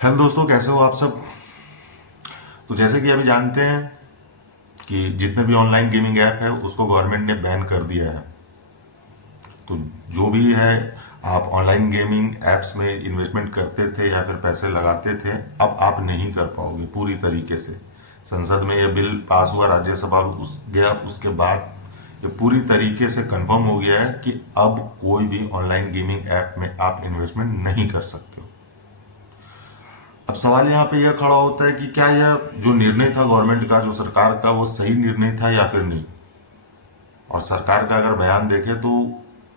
Hello दोस्तों, कैसे हो आप सब। तो जैसे कि अभी जानते हैं कि जितने भी ऑनलाइन गेमिंग ऐप है उसको गवर्नमेंट ने बैन कर दिया है। तो जो भी है, आप ऑनलाइन गेमिंग एप्स में इन्वेस्टमेंट करते थे या फिर पैसे लगाते थे, अब आप नहीं कर पाओगे पूरी तरीके से। संसद में यह बिल पास हुआ, राज्यसभा गया, उसके बाद ये पूरी तरीके से कंफर्म हो गया है कि अब कोई भी ऑनलाइन गेमिंग ऐप में आप इन्वेस्टमेंट नहीं कर सकते हो। अब सवाल यहाँ पे यह खड़ा होता है कि क्या यह जो निर्णय था गवर्नमेंट का, जो सरकार का, वो सही निर्णय था या फिर नहीं। और सरकार का अगर बयान देखें तो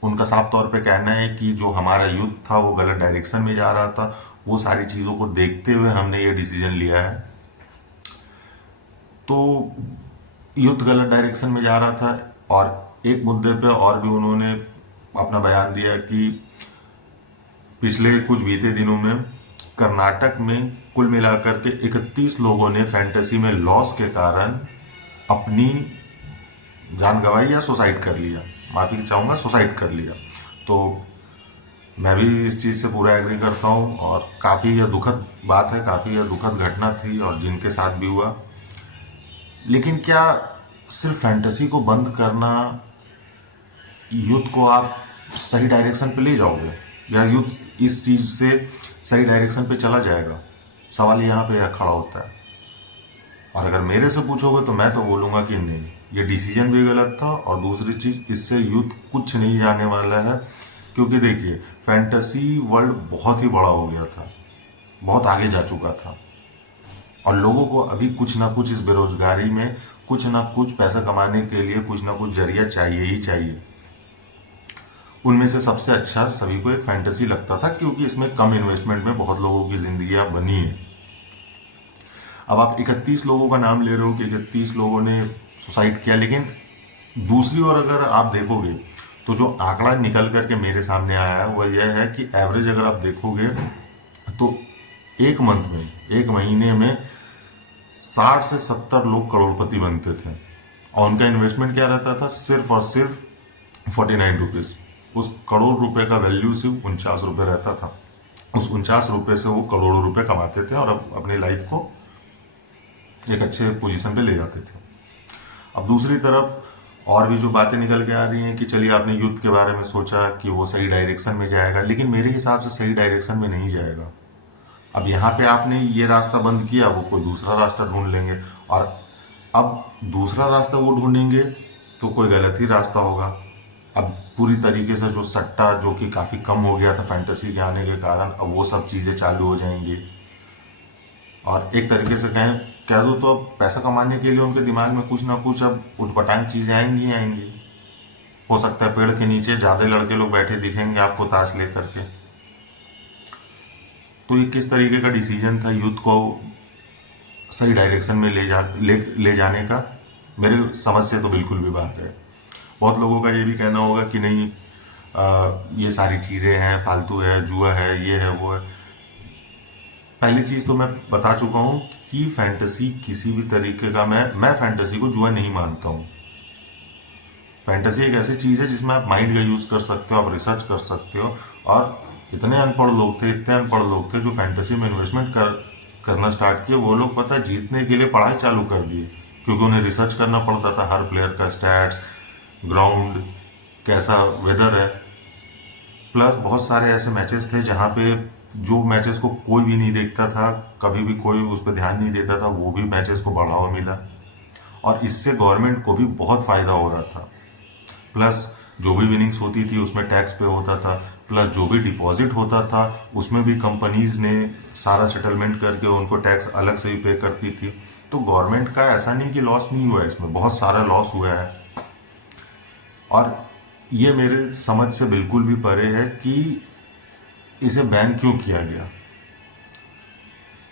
उनका साफ तौर पे कहना है कि जो हमारा यूथ था वो गलत डायरेक्शन में जा रहा था। वो सारी चीज़ों को देखते हुए हमने ये डिसीजन लिया है। तो यूथ गलत डायरेक्शन में जा रहा था, और एक मुद्दे पे और भी उन्होंने अपना बयान दिया कि पिछले कुछ बीते दिनों में कर्नाटक में कुल मिलाकर के 31 लोगों ने फैंटेसी में लॉस के कारण अपनी जान गंवाई या सुसाइड कर लिया। माफी चाहूंगा, सुसाइड कर लिया। तो मैं भी इस चीज़ से पूरा एग्री करता हूँ, और काफ़ी यह दुखद बात है, काफ़ी यह दुखद घटना थी और जिनके साथ भी हुआ। लेकिन क्या सिर्फ फैंटेसी को बंद करना यूथ को आप सही डायरेक्शन पे ले जाओगे, या यूथ इस चीज से सही डायरेक्शन पे चला जाएगा? सवाल यहाँ पे यह खड़ा होता है। और अगर मेरे से पूछोगे तो मैं तो बोलूंगा कि नहीं, ये डिसीजन भी गलत था, और दूसरी चीज, इससे यूथ कुछ नहीं जाने वाला है। क्योंकि देखिए, फैंटेसी वर्ल्ड बहुत ही बड़ा हो गया था, बहुत आगे जा चुका था, और लोगों को अभी कुछ ना कुछ इस बेरोजगारी में कुछ ना कुछ पैसा कमाने के लिए कुछ ना कुछ जरिया चाहिए ही चाहिए। उनमें से सबसे अच्छा सभी को एक फैंटेसी लगता था, क्योंकि इसमें कम इन्वेस्टमेंट में बहुत लोगों की जिंदगियां बनी है। अब आप 31 लोगों का नाम ले रहे हो कि 31 लोगों ने सुसाइड किया, लेकिन दूसरी ओर अगर आप देखोगे तो जो आंकड़ा निकल करके मेरे सामने आया है वह यह है कि एवरेज अगर आप देखोगे तो एक मंथ में, एक महीने में 60 से 70 लोग करोड़पति बनते थे, और उनका इन्वेस्टमेंट क्या रहता था? सिर्फ और सिर्फ 49 रुपीज। उस करोड़ रुपए का वैल्यू सिर्फ 49 रुपये रहता था। उस 49 रुपये से वो करोड़ों रुपए कमाते थे और अपनी लाइफ को एक अच्छे पोजीशन पे ले जाते थे। अब दूसरी तरफ और भी जो बातें निकल के आ रही हैं कि चलिए, आपने यूथ के बारे में सोचा कि वो सही डायरेक्शन में जाएगा, लेकिन मेरे हिसाब से सही डायरेक्शन में नहीं जाएगा। अब यहाँ पे आपने ये रास्ता बंद किया, वो कोई दूसरा रास्ता ढूंढ लेंगे, और अब दूसरा रास्ता वो ढूंढेंगे तो कोई गलत ही रास्ता होगा। अब पूरी तरीके से जो सट्टा, जो कि काफ़ी कम हो गया था फैंटेसी के आने के कारण, अब वो सब चीज़ें चालू हो जाएंगी। और एक तरीके से कह दो तो अब पैसा कमाने के लिए उनके दिमाग में कुछ ना कुछ अब उटपटांग चीज़ें आएंगी ही आएंगी। हो सकता है पेड़ के नीचे ज़्यादा लड़के लोग बैठे दिखेंगे आपको ताश लेकर के। तो ये किस तरीके का डिसीजन था यूथ को सही डायरेक्शन में ले जाने का? मेरे समझ से तो बिल्कुल भी बाहर है। बहुत लोगों का ये भी कहना होगा कि नहीं, ये सारी चीज़ें हैं, फालतू है, जुआ है, ये है, वो है। पहली चीज़ तो मैं बता चुका हूँ कि फैंटेसी किसी भी तरीके का, मैं फैंटेसी को जुआ नहीं मानता हूँ। फैंटेसी एक ऐसी चीज़ है जिसमें आप माइंड का यूज़ कर सकते हो, आप रिसर्च कर सकते हो। और इतने अनपढ़ लोग थे, इतने अनपढ़ लोग थे जो फैंटेसी में इन्वेस्टमेंट करना स्टार्ट किए। वो लोग पता है जीतने के लिए पढ़ाई चालू कर दिए, क्योंकि उन्हें रिसर्च करना पड़ता था हर प्लेयर का स्टैट्स, ग्राउंड कैसा, वेदर है। प्लस बहुत सारे ऐसे मैचेस थे जहाँ पे जो मैचेस को कोई भी नहीं देखता था, कभी भी कोई उस पर ध्यान नहीं देता था, वो भी मैचेस को बढ़ावा मिला, और इससे गवर्नमेंट को भी बहुत फायदा हो रहा था। प्लस जो भी विनिंग्स होती थी उसमें टैक्स पे होता था, प्लस जो भी डिपॉजिट होता था उसमें भी कंपनीज ने सारा सेटलमेंट करके उनको टैक्स अलग से ही पे करती थी। तो गवर्नमेंट का ऐसा नहीं कि लॉस नहीं हुआ है, इसमें बहुत सारा लॉस हुआ है। और ये मेरे समझ से बिल्कुल भी परे है कि इसे बैन क्यों किया गया।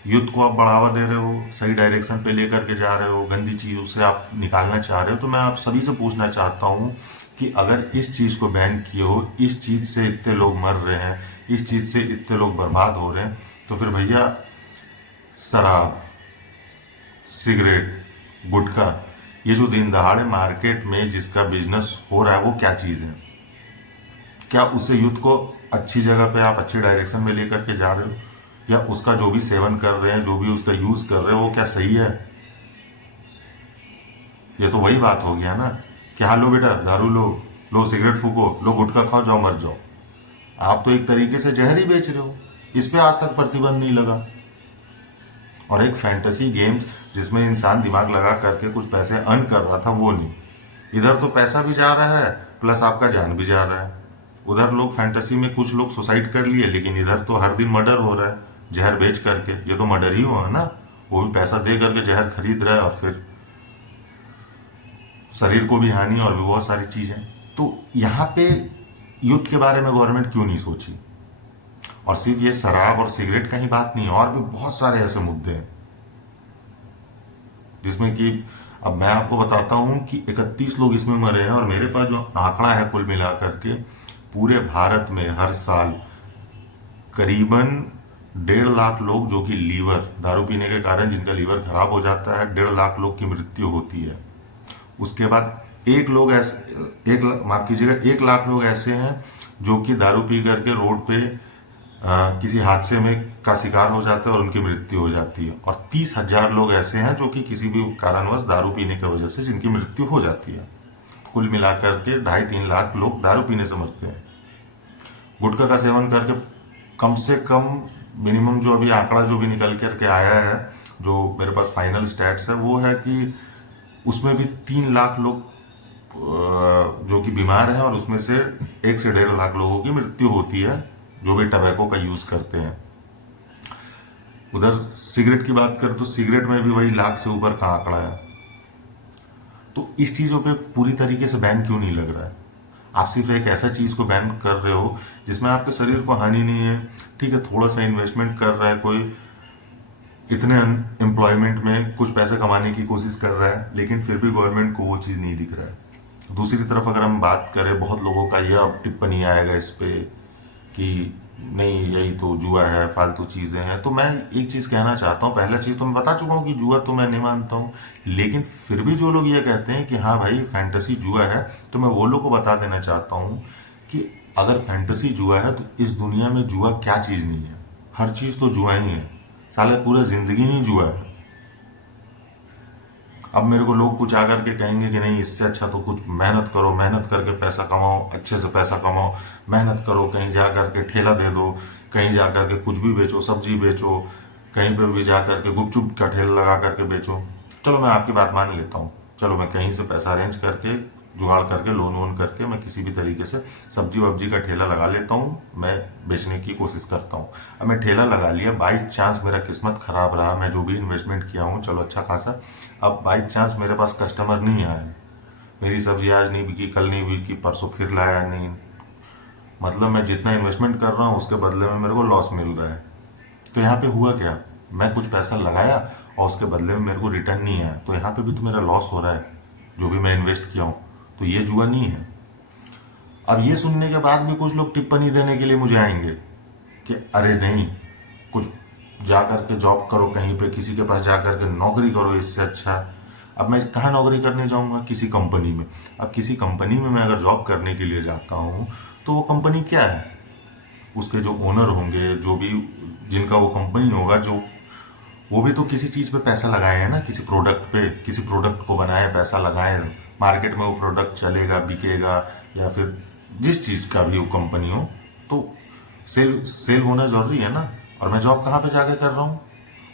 युद्ध को आप बढ़ावा दे रहे हो, सही डायरेक्शन पे लेकर के जा रहे हो, गंदी चीज़ों से आप निकालना चाह रहे हो। तो मैं आप सभी से पूछना चाहता हूँ कि अगर इस चीज़ को बैन किए हो, इस चीज़ से इतने लोग मर रहे हैं, इस चीज़ से इतने लोग बर्बाद हो रहे हैं, तो फिर भैया शराब, सिगरेट, गुटखा, ये जो दिन दहाड़े मार्केट में जिसका बिजनेस हो रहा है, वो क्या चीज़ है? क्या उससे यूथ को अच्छी जगह पे आप अच्छे डायरेक्शन में लेकर के जा रहे हो? या उसका जो भी सेवन कर रहे हैं, जो भी उसका यूज कर रहे हैं, वो क्या सही है? ये तो वही बात हो गया ना कि हाँ लो बेटा दारू लो, लो सिगरेट फूको, लो गुटखा खाओ, जाओ मर जाओ। आप तो एक तरीके से जहर ही बेच रहे हो। इस पे आज तक प्रतिबंध नहीं लगा। और एक फैंटेसी गेम्स जिसमें इंसान दिमाग लगा करके कुछ पैसे अर्न कर रहा था, वो नहीं। इधर तो पैसा भी जा रहा है, प्लस आपका जान भी जा रहा है। उधर लोग फैंटेसी में कुछ लोग सुसाइड कर लिए, लेकिन इधर तो हर दिन मर्डर हो रहा है जहर बेच करके। ये तो मर्डर ही हुआ ना। वो भी पैसा दे करके जहर खरीद रहा है, और फिर शरीर को भी हानि और भी बहुत सारी चीजें। तो यहाँ पे युद्ध के बारे में गवर्नमेंट क्यों नहीं सोची? और सिर्फ ये शराब और सिगरेट का ही बात नहीं, और भी बहुत सारे ऐसे मुद्दे हैं जिसमें कि अब मैं आपको बताता हूं कि 31 लोग इसमें मरे हैं। और मेरे पास जो आंकड़ा है कुल मिलाकर के, पूरे भारत में हर साल करीबन 1.5 लाख लोग, जो कि लीवर दारू पीने के कारण जिनका लीवर खराब हो जाता है, 1.5 लाख लोग की मृत्यु होती है। उसके बाद माफ कीजिएगा, 1 लाख लोग ऐसे हैं जो कि दारू पी करके रोड पे किसी हादसे में का शिकार हो जाते हैं और उनकी मृत्यु हो जाती है। और 30,000 लोग ऐसे हैं जो कि किसी भी कारणवश दारू पीने की वजह से जिनकी मृत्यु हो जाती है। कुल मिलाकर के 2.5-3 लाख लोग दारू पीने से मरते हैं। गुटखा का सेवन करके कम से कम मिनिमम जो अभी आंकड़ा जो भी निकल करके आया है, जो मेरे पास फाइनल स्टैट्स है, वो है कि उसमें भी 3 लाख लोग जो कि बीमार हैं, और उसमें से 1 से 1.5 लाख लोगों की मृत्यु होती है जो भी टबैको का यूज करते हैं। उधर सिगरेट की बात करें तो सिगरेट में भी वही लाख से ऊपर का आंकड़ा है। तो इस चीजों पे पूरी तरीके से बैन क्यों नहीं लग रहा है? आप सिर्फ एक ऐसा चीज को बैन कर रहे हो जिसमें आपके शरीर को हानि नहीं है। ठीक है, थोड़ा सा इन्वेस्टमेंट कर रहा है कोई, इतने एम्प्लॉयमेंट में कुछ पैसे कमाने की कोशिश कर रहा है, लेकिन फिर भी गवर्नमेंट को वो चीज़ नहीं दिख रहा है। दूसरी तरफ अगर हम बात करें, बहुत लोगों का यह टिप्पणी आएगा इस पे कि नहीं यही तो जुआ है, फालतू चीज़ें हैं। तो मैं एक चीज़ कहना चाहता हूँ। पहला चीज़ तो मैं बता चुका हूँ कि जुआ तो मैं नहीं मानता हूँ, लेकिन फिर भी जो लोग ये कहते हैं कि हाँ भाई फैंटेसी जुआ है, तो मैं वो लोग को बता देना चाहता हूँ कि अगर फैंटेसी जुआ है तो इस दुनिया में जुआ क्या चीज़ नहीं है। हर चीज़ तो जुआ ही है। साले पूरा जिंदगी ही जुआ है। अब मेरे को लोग कुछ आकर के कहेंगे कि नहीं, इससे अच्छा तो कुछ मेहनत करो, मेहनत करके पैसा कमाओ, अच्छे से पैसा कमाओ, मेहनत करो, कहीं जा करके ठेला दे दो, कहीं जा करके कुछ भी बेचो, सब्जी बेचो, कहीं पे भी जा करके गुपचुप का ठेला लगा करके बेचो। चलो मैं आपकी बात मान लेता हूँ, चलो मैं कहीं से पैसा अरेंज करके जुगाड़ करके लोन वोन करके मैं किसी भी तरीके से सब्जी वब्जी का ठेला लगा लेता हूँ, मैं बेचने की कोशिश करता हूँ। अब मैं ठेला लगा लिया, बाई चांस मेरा किस्मत खराब रहा, मैं जो भी इन्वेस्टमेंट किया हूँ चलो अच्छा खासा, अब बाई चांस मेरे पास कस्टमर नहीं आए, मेरी सब्जी आज नहीं बिकी, कल नहीं बिकी, परसों फिर लाया नहीं, मतलब मैं जितना इन्वेस्टमेंट कर रहा हूँ उसके बदले में मेरे को लॉस मिल रहा है। तो यहाँ पे हुआ क्या, मैं कुछ पैसा लगाया और उसके बदले में मेरे को रिटर्न नहीं आया, तो यहाँ पे भी तो मेरा लॉस हो रहा है जो भी मैं इन्वेस्ट किया हूँ। तो ये जुआ नहीं है। अब ये सुनने के बाद भी कुछ लोग टिप्पणी देने के लिए मुझे आएंगे कि अरे नहीं, कुछ जा करके जॉब करो, कहीं पे किसी के पास जा करके नौकरी करो, इससे अच्छा। अब मैं कहाँ नौकरी करने जाऊंगा? किसी कंपनी में। अब किसी कंपनी में मैं अगर जॉब करने के लिए जाता हूँ तो वो कंपनी क्या है, उसके जो ओनर होंगे, जो भी जिनका वो कंपनी होगा, जो वो भी तो किसी चीज पे पैसा लगाए हैं ना, किसी प्रोडक्ट पे, किसी प्रोडक्ट को बनाए, पैसा लगाए, मार्केट में वो प्रोडक्ट चलेगा, बिकेगा, या फिर जिस चीज का भी वो कंपनी हो, तो सेल सेल होना जरूरी है ना। और मैं जॉब कहाँ पे जाके कर रहा हूँ?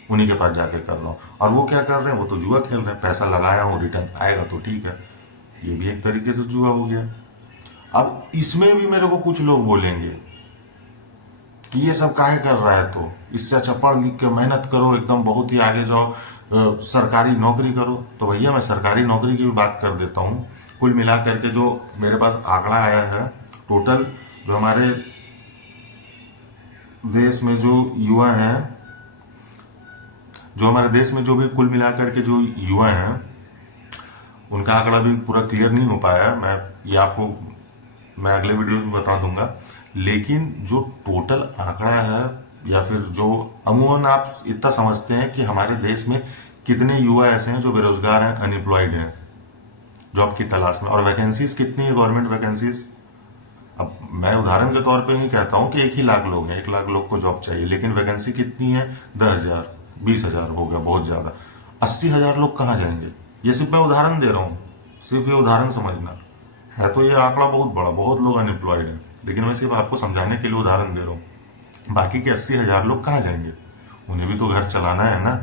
उन्हीं के पास जाके कर रहा हूँ। और वो क्या कर रहे हैं? वो तो जुआ खेल रहे हैं। पैसा लगाया हूँ, रिटर्न आएगा तो ठीक है, ये भी एक तरीके से जुआ हो गया। अब इसमें भी मेरे को कुछ लोग बोलेंगे कि ये सब काहे कर रहा है, तो इससे अच्छा पढ़ लिख के मेहनत करो, एकदम बहुत ही आगे जाओ, सरकारी नौकरी करो। तो भैया मैं सरकारी नौकरी की भी बात कर देता हूँ। कुल मिला करके जो मेरे पास आंकड़ा आया है, टोटल जो हमारे देश में जो युवा हैं, जो हमारे देश में जो भी कुल मिला करके जो युवा हैं, उनका आंकड़ा भी पूरा क्लियर नहीं हो पाया, मैं ये आपको मैं अगले वीडियो में बता दूंगा। लेकिन जो टोटल आंकड़ा है, या फिर जो अमूमन आप इतना समझते हैं कि हमारे देश में कितने युवा ऐसे हैं जो बेरोजगार हैं, अनएम्प्लॉयड हैं, जॉब की तलाश में, और वैकेंसीज कितनी है, गवर्नमेंट वैकेंसीज अब मैं उदाहरण के तौर पे ही कहता हूँ कि 1 ही लाख लोग हैं, 1 लाख लोग को जॉब चाहिए, लेकिन वैकेंसी कितनी है? 10,000, 20,000 हो गया बहुत ज़्यादा। 80,000 लोग कहाँ जाएंगे? ये सिर्फ मैं उदाहरण दे रहा हूँ, सिर्फ ये उदाहरण समझना है। तो ये आंकड़ा बहुत बड़ा, बहुत लोग अनएम्प्लॉयड हैं, लेकिन मैं सिर्फ आपको समझाने के लिए उदाहरण दे रहा हूँ। बाकी के 80,000 लोग कहाँ जाएंगे? उन्हें भी तो घर चलाना है ना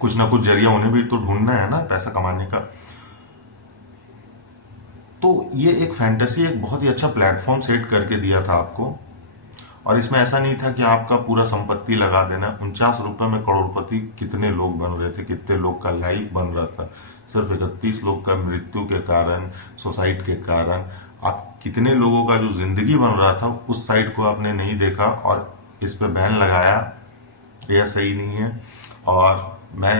कुछ जरिया उन्हें भी तो ढूंढना है ना पैसा कमाने का। तो ये एक फैंटेसी एक बहुत ही अच्छा प्लेटफॉर्म सेट करके दिया था आपको। और इसमें ऐसा नहीं था कि आपका पूरा संपत्ति लगा देना। 49 रुपए में करोड़पति कितने लोग बन रहे थे, कितने लोग का लाइफ बन रहा था। सिर्फ 31 लोग का मृत्यु के कारण, सुसाइड के कारण, आप कितने लोगों का जो जिंदगी बन रहा था उस साइड को आपने नहीं देखा और इस पे बैन लगाया। यह सही नहीं है। और मैं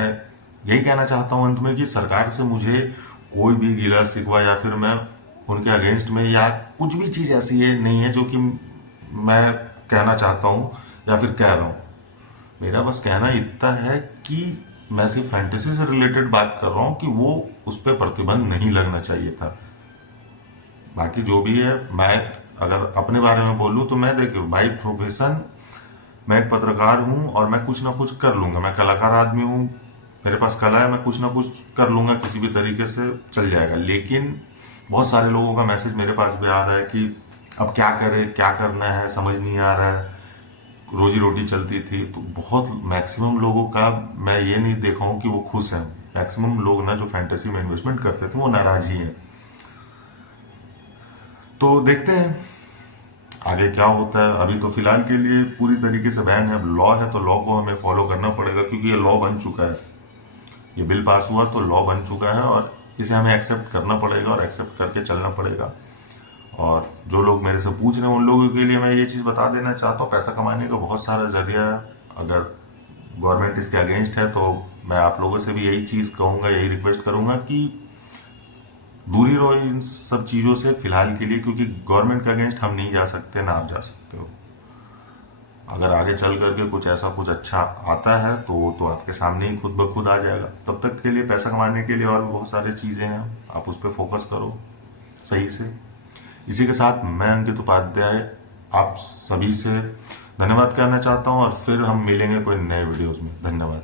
यही कहना चाहता हूं अंत में कि सरकार से मुझे कोई भी गिला शिकवा या फिर मैं उनके अगेंस्ट में या कुछ भी चीज़ ऐसी है नहीं है जो कि मैं कहना चाहता हूँ या फिर कह रहा हूँ। मेरा बस कहना इतना है कि मैं सिर्फ फैंटेसी से रिलेटेड बात कर रहा हूँ कि वो उस पर प्रतिबंध नहीं लगना चाहिए था। बाकी जो भी है, मैं अगर अपने बारे में बोलूँ तो मैं देखिए भाई प्रोफेशन, मैं एक पत्रकार हूँ और मैं कुछ ना कुछ कर लूँगा। मैं कलाकार आदमी हूँ, मेरे पास कला है, मैं कुछ ना कुछ कर लूँगा, किसी भी तरीके से चल जाएगा। लेकिन बहुत सारे लोगों का मैसेज मेरे पास भी आ रहा है कि अब क्या करें, क्या करना है, समझ नहीं आ रहा है। रोजी रोटी चलती थी तो बहुत मैक्सिमम लोगों का मैं ये नहीं देखा हूँ कि वो खुश हैं। मैक्सिमम लोग ना जो फैंटेसी में इन्वेस्टमेंट करते थे वो नाराज ही हैं। तो देखते हैं आगे क्या होता है। अभी तो फिलहाल के लिए पूरी तरीके से बैन है। अब लॉ है तो लॉ को हमें फॉलो करना पड़ेगा, क्योंकि ये लॉ बन चुका है। ये बिल पास हुआ तो लॉ बन चुका है और इसे हमें एक्सेप्ट करना पड़ेगा और एक्सेप्ट करके चलना पड़ेगा। और जो लोग मेरे से पूछ रहे हैं उन लोगों के लिए मैं ये चीज़ बता देना चाहता हूँ, पैसा कमाने का बहुत सारा जरिया है। अगर गवर्नमेंट इसके अगेंस्ट है तो मैं आप लोगों से भी यही चीज़ कहूँगा, यही रिक्वेस्ट करूँगा कि दूरी रहो इन सब चीज़ों से फिलहाल के लिए, क्योंकि गवर्नमेंट के अगेंस्ट हम नहीं जा सकते, ना आप जा सकते हो। अगर आगे चल करके कुछ ऐसा कुछ अच्छा आता है तो वो तो आपके सामने ही खुद ब खुद आ जाएगा। तब तक के लिए पैसा कमाने के लिए और भी बहुत सारी चीज़ें हैं, आप उस पर फोकस करो सही से। इसी के साथ मैं अंकित उपाध्याय आप सभी से धन्यवाद कहना चाहता हूँ और फिर हम मिलेंगे कोई नए वीडियोज़ में। धन्यवाद।